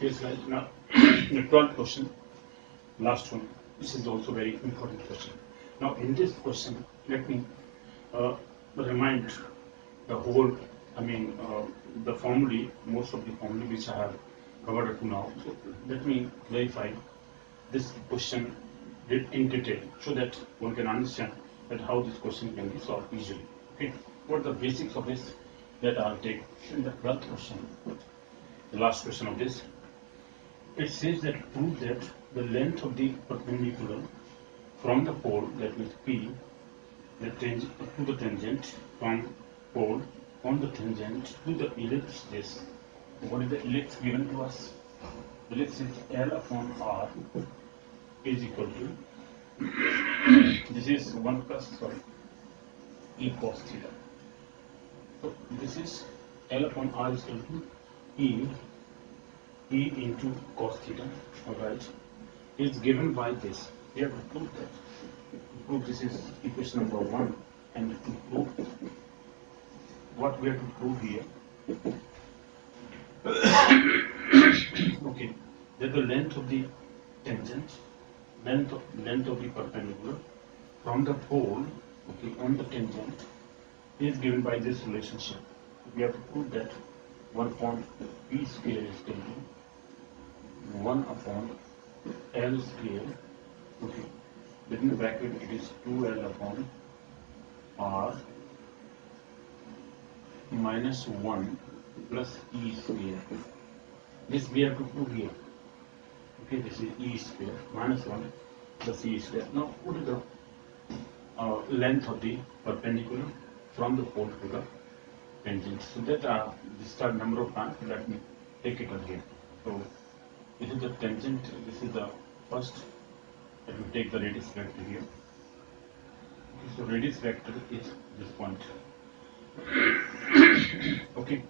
Yes, guys. Now, the 12th question, last one. This is also very important question. Now, in this question, let me uh, remind the whole, the formulae, most of the formulae which I have covered up to now. So, let me clarify this question in detail so that one can understand that how this question can be solved easily. Okay, what are the basics of this that I'll take in the 12th question, the last question of this. It says that prove that the length of the perpendicular from the pole, that means P, the tangent to the tangent, from pole on the tangent to the ellipse. This, what is the ellipse given to us? Ellipse is L upon R is equal to this is 1 plus E cos theta. So this is L upon R is equal to E into cos theta. Alright, is given by this. We have to prove that. To prove this is equation number 1, and to prove what we have to prove here. Okay, that the length of the tangent, length of the perpendicular from the pole, okay, on the tangent is given by this relationship. We have to prove that 1 upon P square is equal to 1 upon L square, okay, within the bracket it is 2L upon R minus 1 plus E square. This we have to prove here. Okay, this is E square minus 1 plus E square. Now, what is the length of the perpendicular from the pole to the tangent? So that this is the number of times. Let me take it again. So this is the tangent. This is the first. Let me take the radius vector here. Okay, so radius vector is this point. Okay.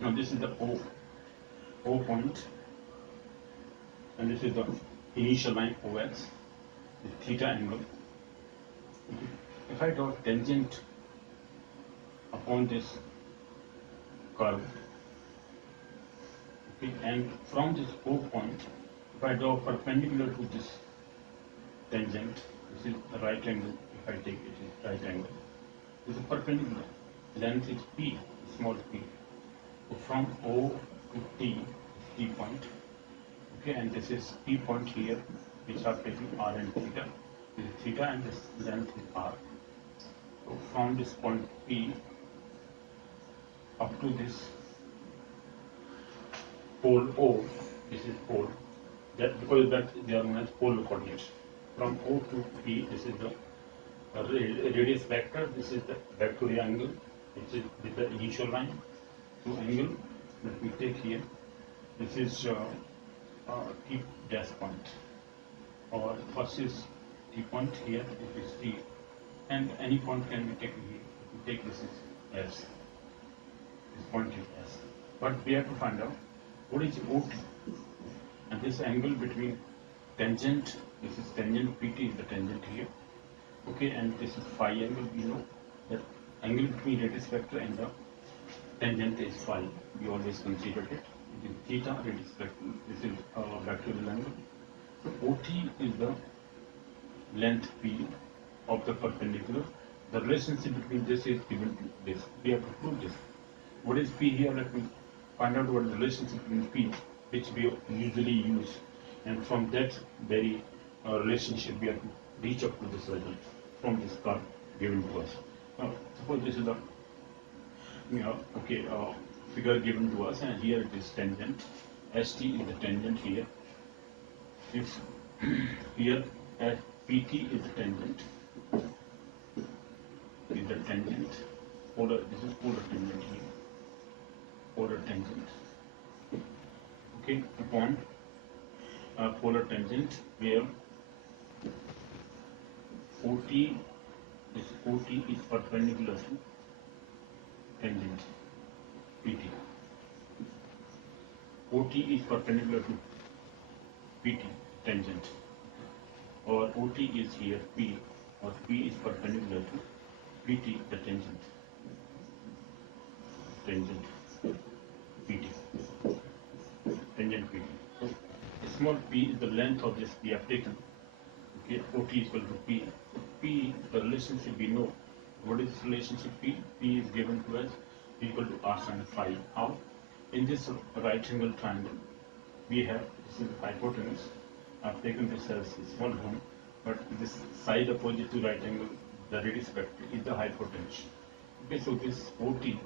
Now this is the O point, and this is the initial line OX, the theta angle. Okay. If I draw tangent upon this curve, okay, and from this O point, if I draw perpendicular to this tangent, this is the right angle. If I take it is right angle, this is perpendicular. Length is P, small p. So from O to T point, okay, and this is P point here, which are taking R and theta. This is theta, and this length is R. So from this point P up to this pole O, this is pole. That because that they are known as polar coordinates. From O to P, this is the radius vector. This is the vectorial angle, which is with the initial line. So angle that we take here, this is T dash point, or first is T point here, it is T, and any point can be taken here. We take this is S, this point is S, but we have to find out what is OT, and this angle between tangent, this is tangent, PT is the tangent here, okay, and this is phi angle. We know that angle between radius vector and the tangent is phi. We always consider it. It is theta, radius vector. This is vectorial angle. So OT is the length P of the perpendicular. The relationship between this is given to this. We have to prove this. What is P here? Let me find out what is the relationship between P, which we usually use, and from that very relationship we have to reach up to this result from this curve given to us. Now, suppose this is the figure given to us, and here it is tangent. ST is the tangent here. If here as PT is the tangent, polar. This is polar tangent here. Polar tangent. Okay, upon polar tangent where OT is perpendicular to tangent PT. OT is perpendicular to PT tangent, or OT is here P, or P is perpendicular to PT the tangent PT, tangent small p is the length of this we have taken. Okay, OT is equal to P. P, the relationship we know. What is this relationship P? P is given to us P equal to r sin phi. How? In this right angle triangle, we have, this is the hypotenuse. I've taken this as small one, but this side opposite to right angle, the radius vector is the hypotenuse. Okay, so this OT,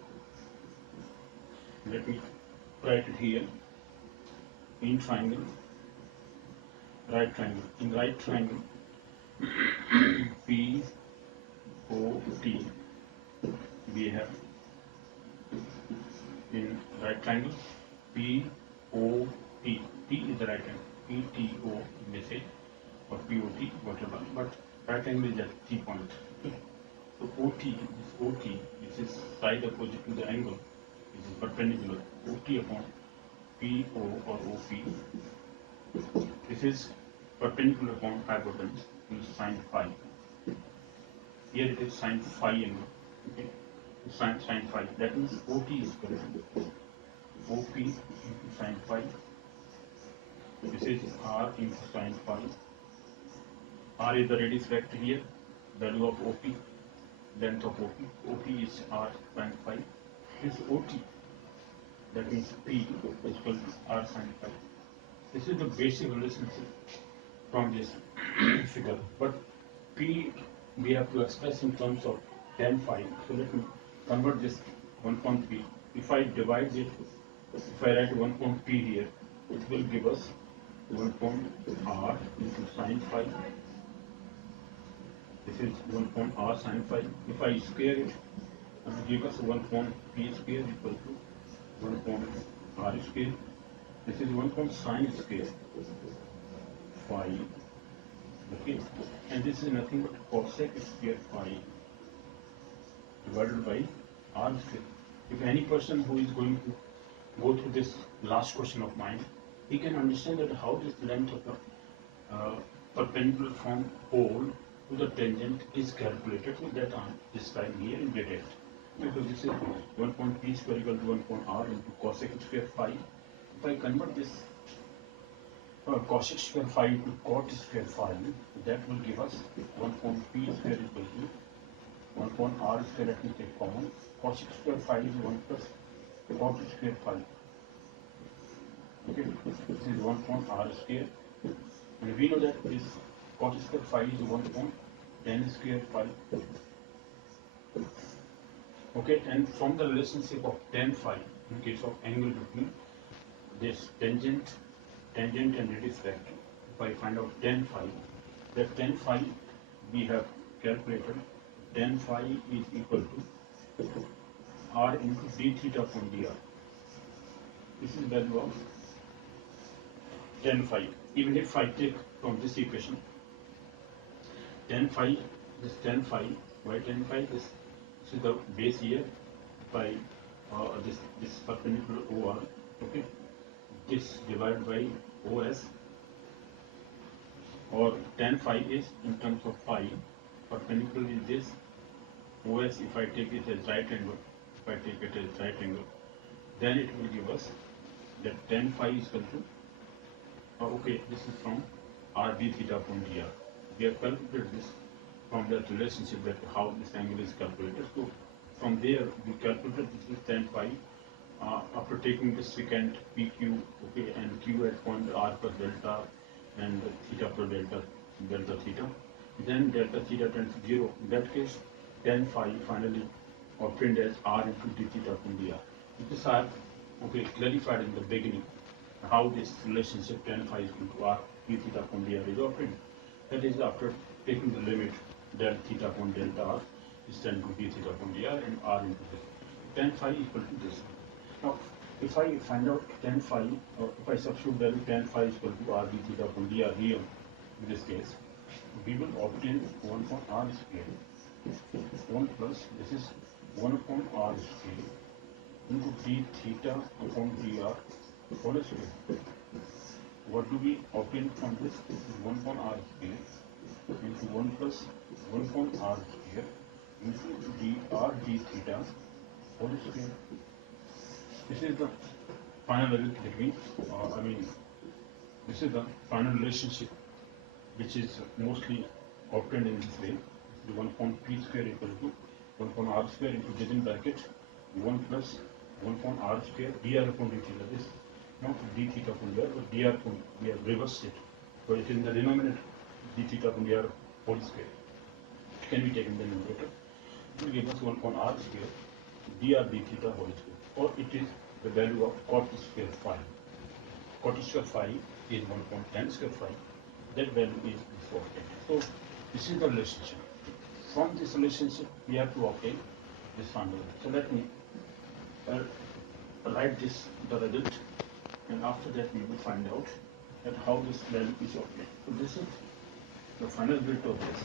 let me write it here, in triangle, right triangle. In right triangle, P O T, we have in right triangle P O T. P is the right angle. P T O you may say, or P O T, whatever. But right angle is at T point. Okay. So OT, this OT, this is side opposite to the angle. This is perpendicular. OT upon P O or OP. This is perpendicular upon hypotenuse. Is sin phi. Here it is sin phi angle. Okay. Sin phi. That means OT is equal to OP into sin phi. This is R into sin phi. R is the radius vector here. Value of OP. Length of OP. OP is R sin phi. This OT. That means P is equal to R sin phi. This is the basic relationship from this figure. But P we have to express in terms of tan phi. So let me convert this 1 point P. If I divide it, if I write 1 point P here, it will give us 1 point R into sin phi. This is 1 point R sin phi. If I square it, it will give us 1 point P square equal to 1 point R square. This is 1 point sin square phi. Okay, and this is nothing but cosec square phi divided by R square. If any person who is going to go through this last question of mine, he can understand that how this length of the perpendicular from pole to the tangent is calculated. So that I describe here in detail. Because this is 1 point P square equal to 1 point R into cosec square phi. If I convert this cosec square phi to cot square phi, that will give us 1 point P square equal to 1 point R square. Let me take common. Cosec square phi is 1 plus cot square phi. Okay, this is 1 point R square. And we know that this cot square phi is 1 point tan square phi. Okay, and from the relationship of tan phi, in case of angle between this tangent and radius vector, if I find out tan phi, that tan phi we have calculated, tan phi is equal to R into d theta upon dr. This is value of tan phi. Even if I take from this equation, tan phi, this tan phi, why tan phi? This is the base here by this perpendicular OR. Okay, this divided by OS, or tan phi is in terms of phi, perpendicular is this OS. If I take it as right angle, then it will give us that tan phi is equal to okay, this is from r d theta upon dr. We have calculated this from that relationship, that how this angle is calculated. So from there we calculated this is tan phi. After taking the secant PQ, okay, and Q at point r plus delta and theta plus delta theta, then delta theta tends to 0. In that case, tan phi finally obtained as r into d theta upon dr. This I have clarified in the beginning how this relationship tan phi is equal to r d theta upon dr is obtained. That is after taking the limit del theta upon delta r is tend to d theta upon dr and r into this. Tan phi equal to this. Now, if I find out tan phi, or if I substitute value tan phi is equal to r d theta upon dr here, in this case, we will obtain 1 upon r square, 1 plus, this is 1 upon r square into d theta upon dr whole square. What do we obtain from this? This is 1 upon r square into 1 plus 1 upon r square into dr d theta whole square. This is the final result between, This is the final relationship, which is mostly obtained in this way. The 1 upon p square equal to 1 upon r square into within bracket 1 plus 1 upon r square dr upon d theta. This not d theta upon dr, but dr upon, we have reversed it. So it is in the denominator, d theta upon dr whole square. It can be taken in the numerator. It will give us 1 upon r square dr d theta whole square. Or it is the value of cot square phi. Cot square phi is 1 upon tan square phi. That value is 4. So this is the relationship. From this relationship, we have to obtain this formula. So let me write this, the result, and after that we will find out that how this value is obtained. So this is the final result of this.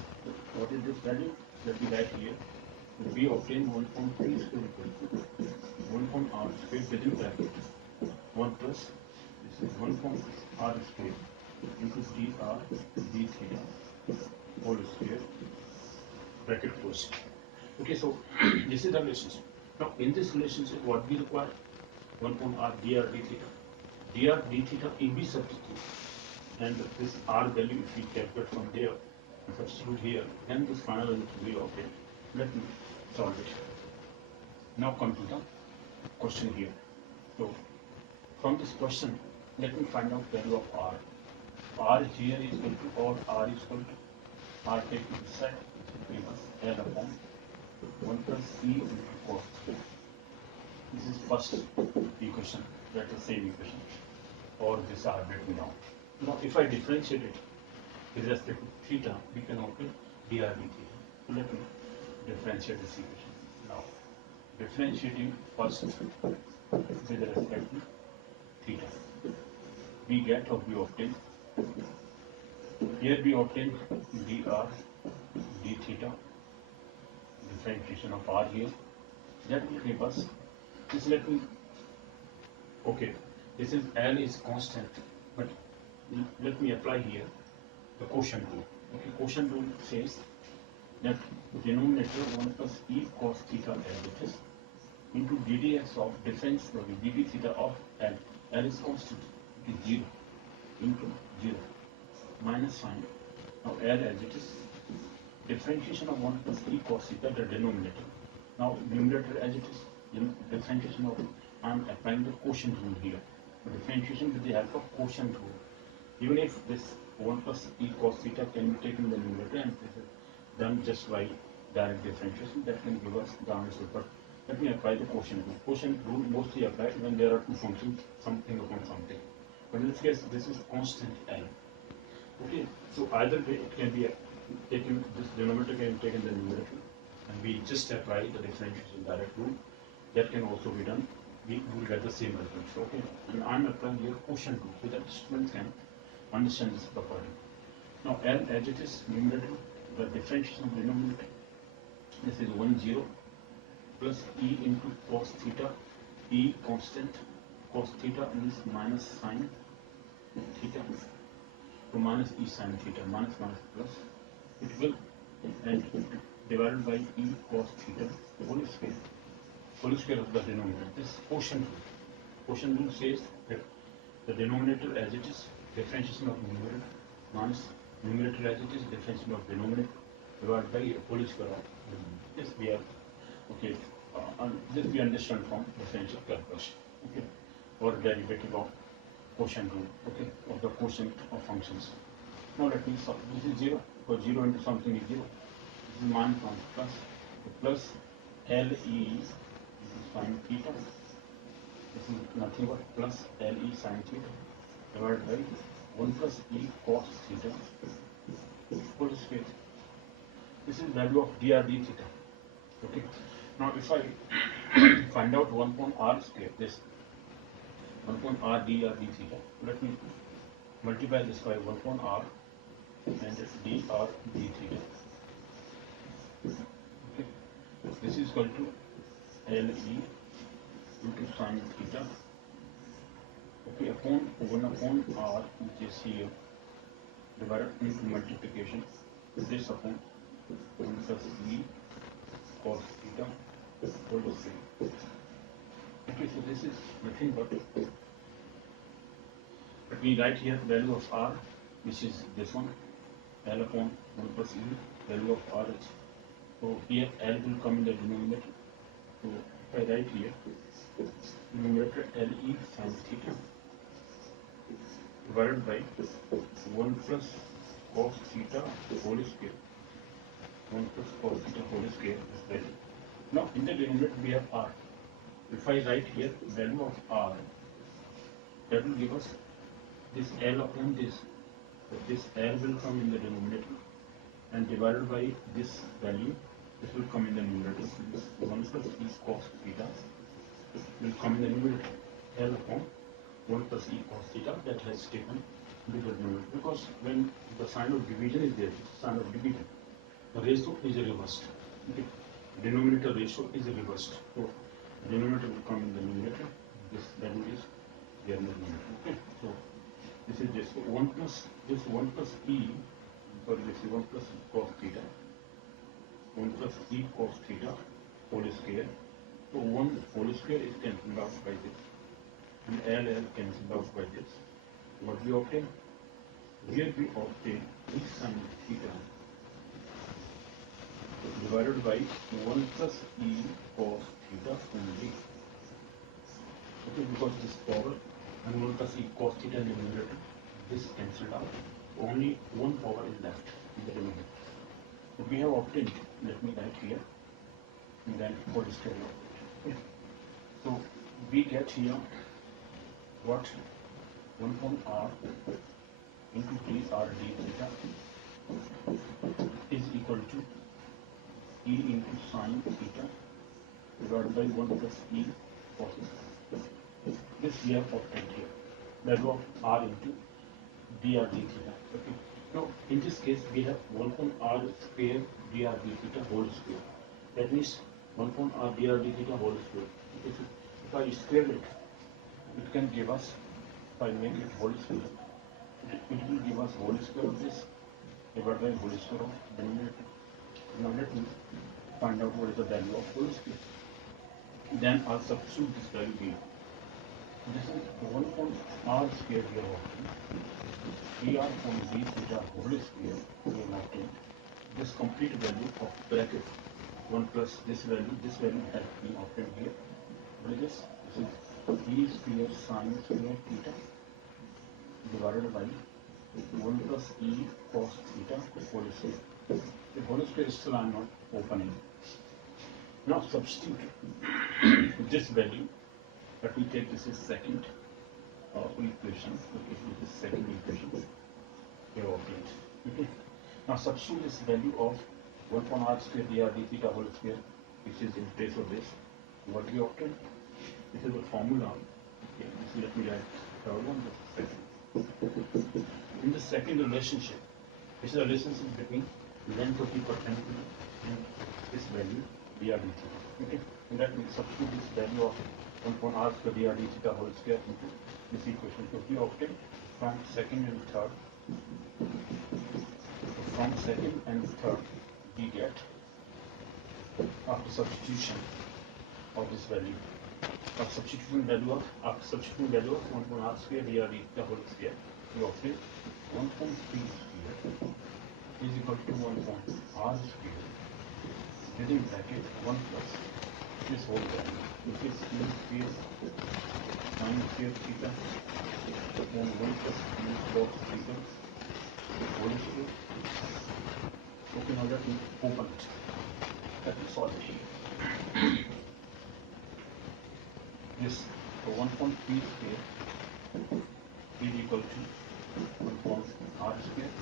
What is this value? Let me write here. We obtain 1 upon p square equal to 1 upon r square within bracket 1 plus this is 1 upon r square into dr d theta whole square bracket close. Okay, so this is the relationship. Now in this relationship, what we require? 1 upon r dr d theta. Dr d theta in be substitute, and this r value if we calculate from there and substitute here, then this final result will be obtained. Let me solve it. Now come to the question here. So from this question, let me find out value of r. R here is equal to, or r is equal to, r take to the side, give us L upon 1 plus e into cos theta. This is first equation, that's the same equation, or this r written down. Now if I differentiate it with respect to theta, we can obtain dr d theta. So let me differentiate this equation. Now differentiating first with respect to theta, we get or we obtain, here we obtain dr d theta, differentiation of r here, that will give us this. Let me, okay, this is L is constant, but let me apply here the quotient rule. Okay, quotient rule says that denominator 1 plus e cos theta as it is into ddx of difference dd theta of L. L is constant, it is 0 into 0 minus sign of L as it is, differentiation of 1 plus e cos theta, the denominator. Now numerator as it is, differentiation of, I am applying the quotient rule here. The differentiation with the help of quotient rule. Even if this 1 plus e cos theta can be taken in the numerator and this is done just by direct differentiation, that can give us the answer. But let me apply the quotient rule. Quotient rule mostly applied when there are two functions, something upon something. But in this case, this is constant L. Okay, so either way it can be taken, this denominator can be taken in the numerator, and we just apply the differentiation direct rule. That can also be done. We will get the same result. Okay, and I am applying here quotient rule so that students can understand this properly. Now L as it is, numerator, the differentiation of denominator, this is 1 0 plus e into cos theta, e constant, cos theta is minus sine theta, so minus e sine theta, minus minus plus, it will, and divided by e cos theta whole square of the denominator. This quotient rule. Quotient rule says that the denominator as it is, differentiation of numerator, minus numerator as it is, differentiation of denominator, divided by whole square of denominator. This we have, okay, this we understand from differential calculus, okay, or derivative of quotient rule, okay, of the quotient of functions. Now let me solve. This is 0, because 0 into something is 0. This is minus 1 plus, plus LE sine theta. This is nothing but plus LE sine theta divided by 1 plus E cos theta whole square. This is value of dr d theta. Okay. Now if I find out 1 upon r square, this 1 upon r dr d theta, let me multiply this by 1 upon r and dr d theta. Okay. This is equal to LE into sine theta, okay, upon 1 upon r, which is here, divided into multiplication, this upon 1 plus E cos theta whole square. Okay, so this is nothing but let me write here value of r, which is this one, L upon 1 plus E, value of r is, so here L will come in the denominator, so if I write here, numerator LE sin theta divided by 1 plus cos theta whole square, 1 plus cos theta whole square is value. Now in the denominator we have r. If I write here value of r, that will give us this L upon this. So this L will come in the denominator and divided by this value, this will come in the numerator. This 1 plus E cos theta will come in the numerator. L upon 1 plus E cos theta, that has taken into the numerator, because when the sign of division is there, sign of division, the ratio is reversed. Okay. Denominator ratio is reversed. So denominator will come in the numerator. This value is there in the numerator. Okay. So this is just 1 plus this 1 plus E, sorry, this is 1 plus E cos theta, 1 plus E cos theta whole square. So 1 whole square is cancelled out by this, and L cancelled out by this. What we obtain? Here we obtain E sin theta divided by 1 plus E cos theta only. Okay, because this power and 1 plus E cos theta in the numerator, this cancelled out. Only one power is left in the denominator. So we have obtained, let me write here, and then whole square. Okay. So we get here what? 1 upon r into dr d theta is equal to E into sin theta divided by 1 plus E cos theta. This we have obtained here. Value of r into dr d theta. Okay. Now in this case we have 1 upon r square dr d theta whole square. That means 1 upon r dr d theta whole square. If I square it, it can give us, if I make it whole square, it will give us whole square of this divided by whole square of denominator. Now let me find out what is the value of whole square. Then I'll substitute this value here. This is 1 upon r square here obtained. dr upon d theta whole square we have obtained. This complete value of bracket 1 plus this value has been obtained here. What is this? This is d square sin square theta divided by 1 plus E cos theta whole square. The whole square still I am not opening. Now substitute this value. Let me take this as second equation. Okay, this is second equation. Here obtained. Okay. Now substitute this value of 1 upon r square dr d theta whole square, which is in place of this. What we obtain? This is the formula. Okay, so let me write third one, this is second. In the second relationship, this is a relationship between length of the perpendicular and this value dr d theta. Okay, and that means substitute this value of 1 upon r square dr d theta whole square into this equation. So we obtain from second and third. So from second and third, we get, after substitution of this value, after substituting value of 1 upon r square dr d theta whole square, we obtain 1 upon 3 square is equal to 1 upon r square within bracket 1 plus this whole value, which is E square sin square theta upon 1 plus E cos theta whole square. Okay, now let me open it. Let me solve it here. This 1.3 square is equal to 1 r square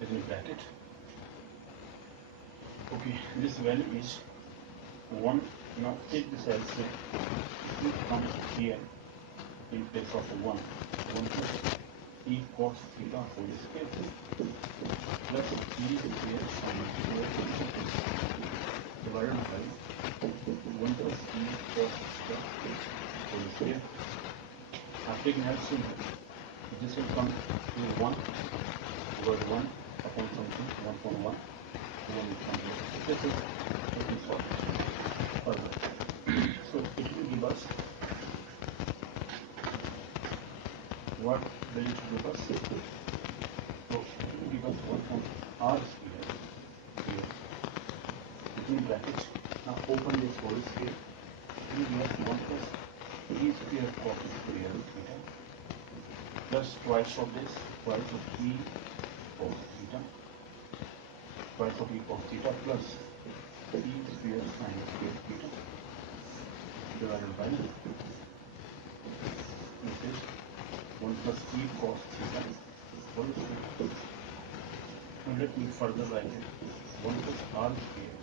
within bracket. Okay, this value is 1. Now take this as it comes here in place of 1 plus E cos theta whole square plus E square sin square divided by 1 plus E cos theta whole square. After taking LCM, this will come to 1 over 1 upon something, 1 upon 1, 1 will come here. This is what we solve further. So it will give us what value to give us. So it will give us 1 upon r square here between brackets. Now open this whole square. It will give us 1 plus e square cos square theta plus twice of this, twice of e cos theta, twice of e cos theta plus e square sin square theta divided by this is 1 plus e cos theta whole square. Now let me further write it 1 plus r square.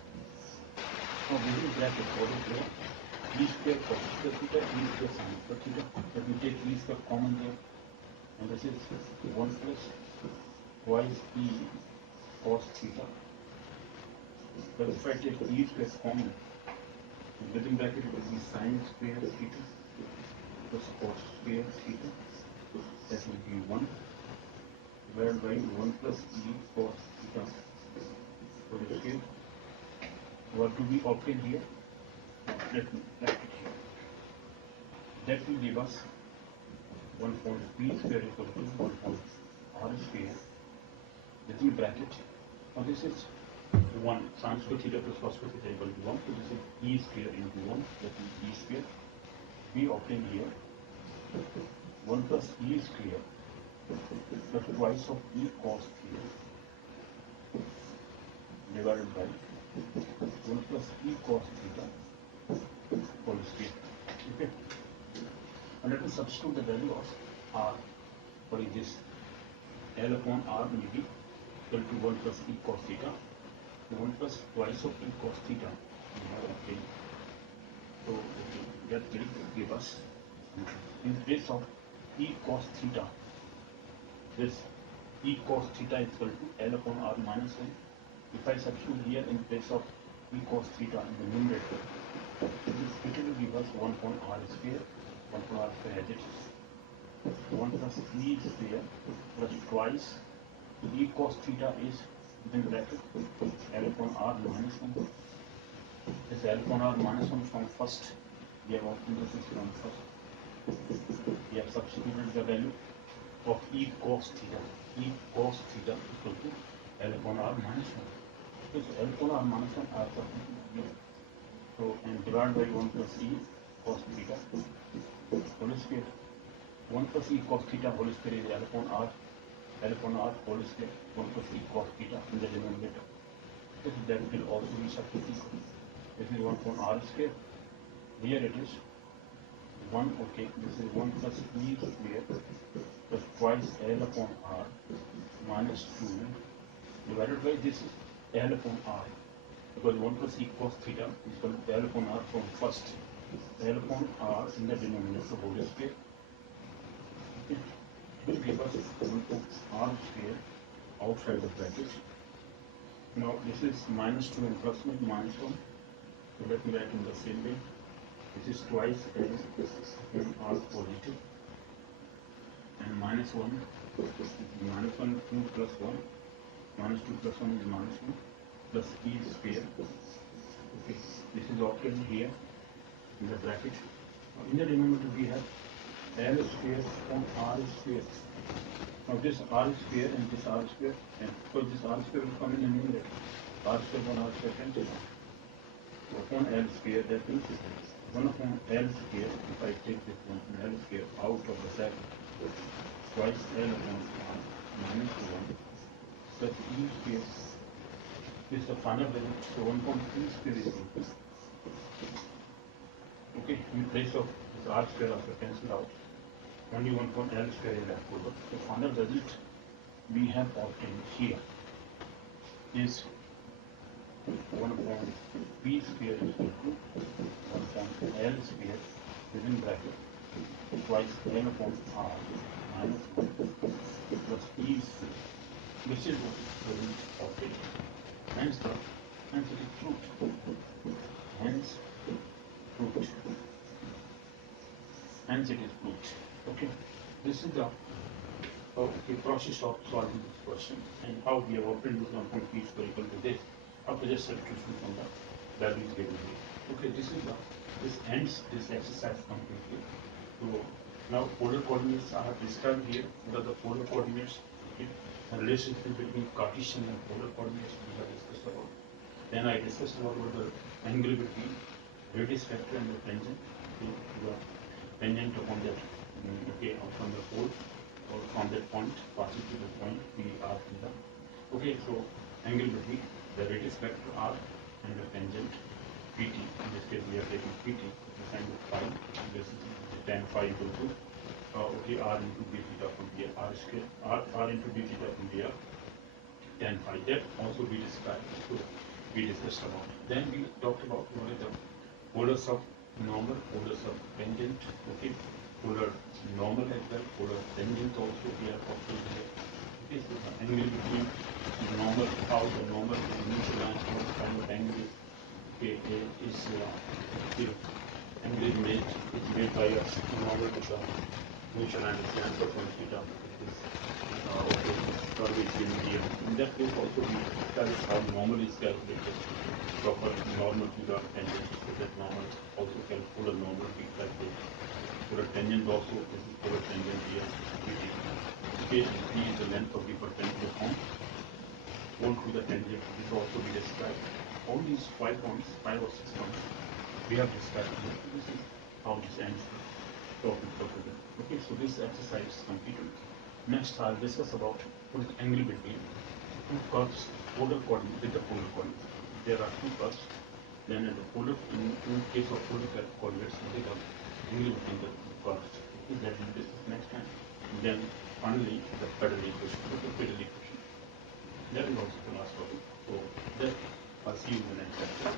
Now within bracket what is there? E square cos square theta, e square sin square theta. Let me take e square common there, and this is 1 plus twice e cos theta. But if I take e square common, within bracket it will be sin square theta plus cos square theta. That will be 1 divided by 1 plus e cos theta whole square. What do we obtain here? Let me write it here. That will give us 1 upon p square equal to 1 upon r square within bracket. Now this is 1 sin square theta plus cos square theta equal to 1. So this is e square into 1, that is e square. We obtain here 1 plus e square plus twice of e cos theta divided by 1 plus e cos theta whole square. Okay. And let us substitute the value of r. What is this? L upon r will be equal to 1 plus e cos theta. 1 plus twice of e cos theta. Okay. So that will give us, in place of e cos theta, this e cos theta is equal to L upon r minus 1. If I substitute here in place of e cos theta in the numerator, it will give us 1 upon r square, 1 upon r square as it is, 1 plus e square plus twice e cos theta is within bracket L upon r minus 1. This L upon r minus 1 from first, we have obtained this is from first. We have substituted the value of e cos theta. E cos theta equal to L upon r minus 1. This L upon r minus 1 are substituted here. So and divided by 1 plus e cos theta whole square. 1 plus e cos theta whole square is L upon r. L upon r whole square. 1 plus e cos theta in the denominator. That will also be substituted. This is 1 upon r square. Here it is 1. Okay, this is 1 plus e square plus twice L upon r minus 2 divided by this is L upon r, because 1 plus e cos theta is equal to L upon r from first. L upon r in the denominator whole square. Okay. It will give us 1 upon r square outside the bracket. Now this is minus 2 and plus 1 minus 1. So let me write in the same way. This is twice L upon r positive and minus 1 minus 1 2 plus 1 minus 2 plus 1 is minus 1 plus e square. Okay, this is obtained here in the bracket. In the denominator we have L square upon r square. Now this r square and this r square, and because this r square will come in the numerator, r square upon r square cancel upon L square, that means 1 upon L square. If I take this 1 upon L square out of the set, twice L upon r minus 1 plus e square. This is the final value. So 1 upon e square is equal to, okay, in place of this r square also cancelled out, only 1 upon L square is left over. The final result we have obtained here is 1 upon p square is equal to 1 upon L square within bracket twice L upon r minus 1 plus e square. This is what we obtained. Hence it is truth. Hence truth. Hence it is truth. Okay. This is the process of solving this question and how we have obtained this 1 upon p square equal to this after just substitution from the values given here. Okay, this ends this exercise completely. So Now polar coordinates I have described here. What are the polar coordinates? Okay. The relationship between Cartesian and polar coordinates we have discussed about. Then I discussed about the angle between radius vector and the tangent. Okay. The tangent upon that okay, from the pole or from that point passing to the point we are theta. Okay, so angle between the radius vector r and the tangent pt. In this case we are taking pt, the sine of phi, this is tan phi equal to okay, r into d theta from here, r square, r into d theta from here, tan phi. That also we described, so we discussed about. Then we talked about what is the polars of normal, polars of tangent, okay, polar normal as well, polar tangent also we are possible here. Okay, so the angle between the normal, how the normal initial line, what kind of angle okay, is here. Angle is made by us normal to the initial line is tan cos theta. It is okay, this curve is given here. In that case also we studied how normal is calculated, proper normal to the tangent, so that normal also polar normal we calculate. Polar tangent also, this is polar tangent here. Okay, d is the length of the perpendicular point. One to the tangent, this also we described. All these 5 points, 5 or 6 points, we have described. This is how this ends the topic for today. Okay, so this exercise is completed. Next, I'll discuss about what is the angle between two curves, polar coordinate with the polar coordinate. There are two curves. Then at the polar, in case of polar coordinates, we have angle between the curves. Okay, that will be discussed next time. And then finally, the pedal equation. The pedal equation. That is also the last topic. So that I'll see you in the next lecture.